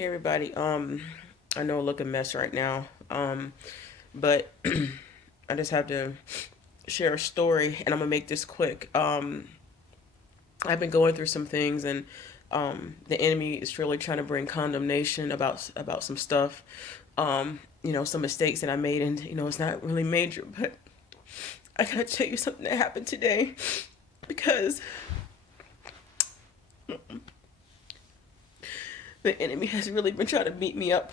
Hey everybody. I know I look a mess right now. But I just have to share a story and I'm gonna make this quick. I've been going through some things and the enemy is really trying to bring condemnation about some stuff. Some mistakes that I made and it's not really major, but I gotta tell you something that happened today because the enemy has really been trying to beat me up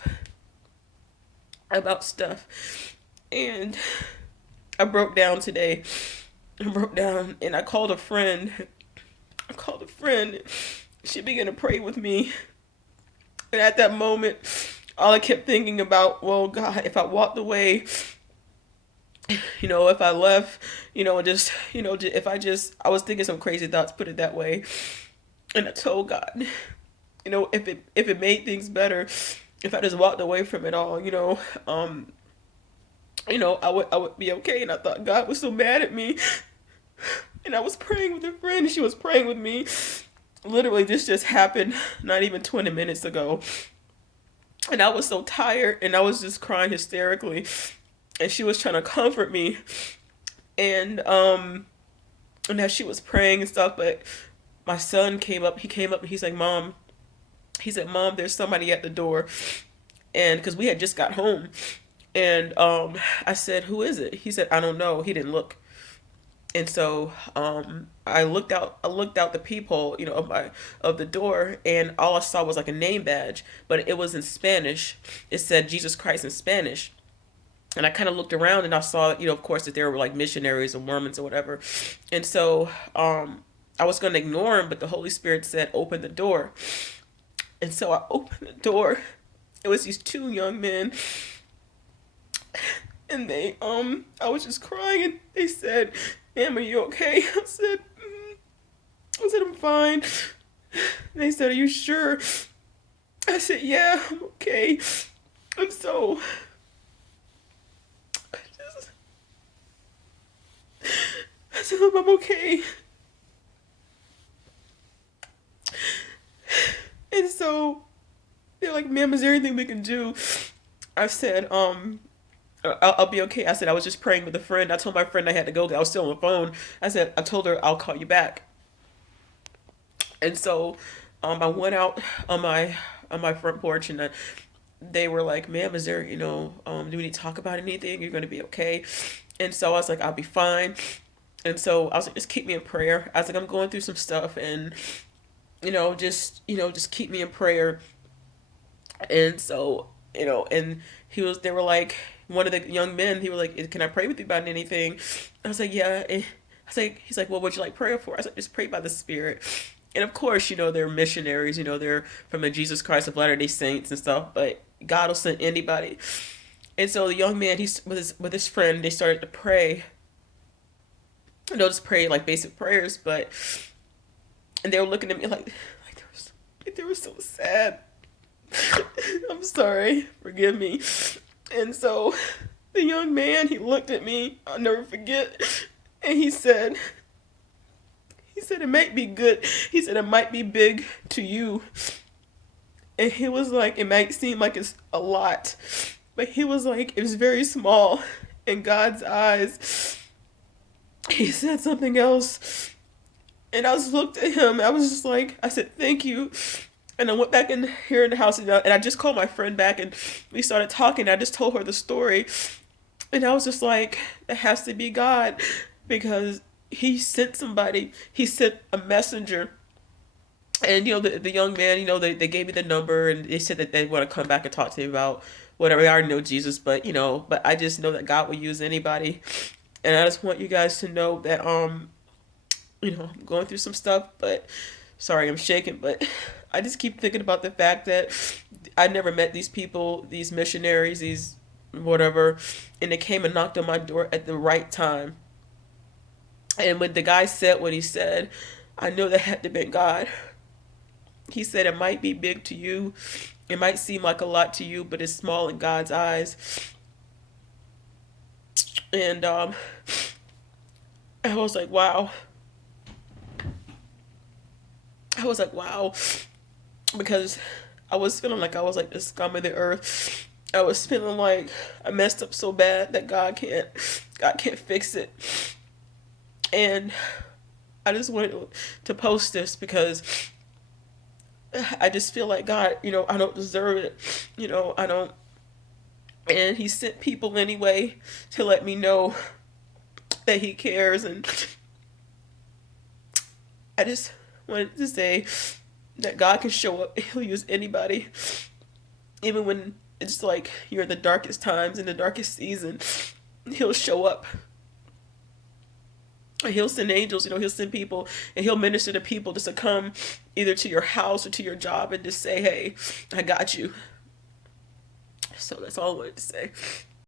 about stuff. And I broke down today. I broke down and I called a friend. I called a friend. She began to pray with me. And at that moment, all I kept thinking about, well, God, if I walked away, if I left, just, if I was thinking some crazy thoughts, put it that way. And I told God, if it made things better, if I just walked away from it all, I would be okay. And I thought God was so mad at me. And I was praying with a friend, and she was praying with me. Literally, this just happened not even 20 minutes ago. And I was so tired, and I was just crying hysterically. And she was trying to comfort me. And as she was praying and stuff, but my son came up. He came up and he's like, "Mom," he said, "Mom, there's somebody at the door." And because we had just got home. And I said, "Who is it?" He said, "I don't know." He didn't look. And so I looked out. I looked out the peephole, of the door, and all I saw was like a name badge, but it was in Spanish. It said Jesus Christ in Spanish. And I kind of looked around and I saw, of course, that there were like missionaries or Mormons or whatever. And so I was going to ignore him, but the Holy Spirit said, "Open the door." And so I opened the door. It was these two young men, and I was just crying, and they said, "Ma'am, are you okay?" I said, "I'm fine." They said, "Are you sure?" I said, "Yeah, I'm okay." And so I just, I said, "I'm okay." And so they're like, "Ma'am, is there anything we can do?" I said, I'll be okay." I said, "I was just praying with a friend." I told my friend I had to go. I was still on the phone. I told her, "I'll call you back." And so I went out on my front porch, and they were like, "Ma'am, is there, do we need to talk about anything? You're going to be okay." And so I was like, "I'll be fine." And so I was like, "Just keep me in prayer." I was like, "I'm going through some stuff, and just keep me in prayer." And so, and they were like, one of the young men, he was like, "Can I pray with you about anything?" I was like, "Yeah." He's like, "Well, what'd you like prayer for?" I was like, "Just pray by the Spirit." And of course, they're missionaries, they're from the Jesus Christ of Latter-day Saints and stuff, but God will send anybody. And so the young man, he's with his friend, they started to pray. And they'll just pray like basic prayers, and they were looking at me like they were so sad. I'm sorry, forgive me. And so the young man, he looked at me, I'll never forget, and he said, "It might be good." He said, "It might be big to you." And he was like, "It might seem like it's a lot." But he was like, "It was very small in God's eyes." He said something else. And I just looked at him. I was just like, I said, "Thank you." And I went back in here in the house, and I just called my friend back, and we started talking. I just told her the story. And I was just like, it has to be God, because he sent somebody. He sent a messenger. And the young man, they gave me the number, and they said that they want to come back and talk to me about whatever. I already know Jesus, but I just know that God will use anybody. And I just want you guys to know that I'm going through some stuff, but sorry, I'm shaking, but I just keep thinking about the fact that I never met these people, these missionaries, these whatever, and they came and knocked on my door at the right time. And when the guy said what he said, I know that had to be God. He said, "It might be big to you. It might seem like a lot to you, but it's small in God's eyes." And I was like, wow. I was like, wow. Because I was feeling like I was like the scum of the earth. I was feeling like I messed up so bad that God can't fix it. And I just wanted to post this because I just feel like God, I don't deserve it. I don't. And He sent people anyway to let me know that He cares. And I just wanted to say that God can show up. He'll use anybody, even when it's like you're in the darkest times, in the darkest season. He'll show up. He'll send angels, he'll send people, and he'll minister to people just to come either to your house or to your job and just say, hey, I got you. So that's all I wanted to say.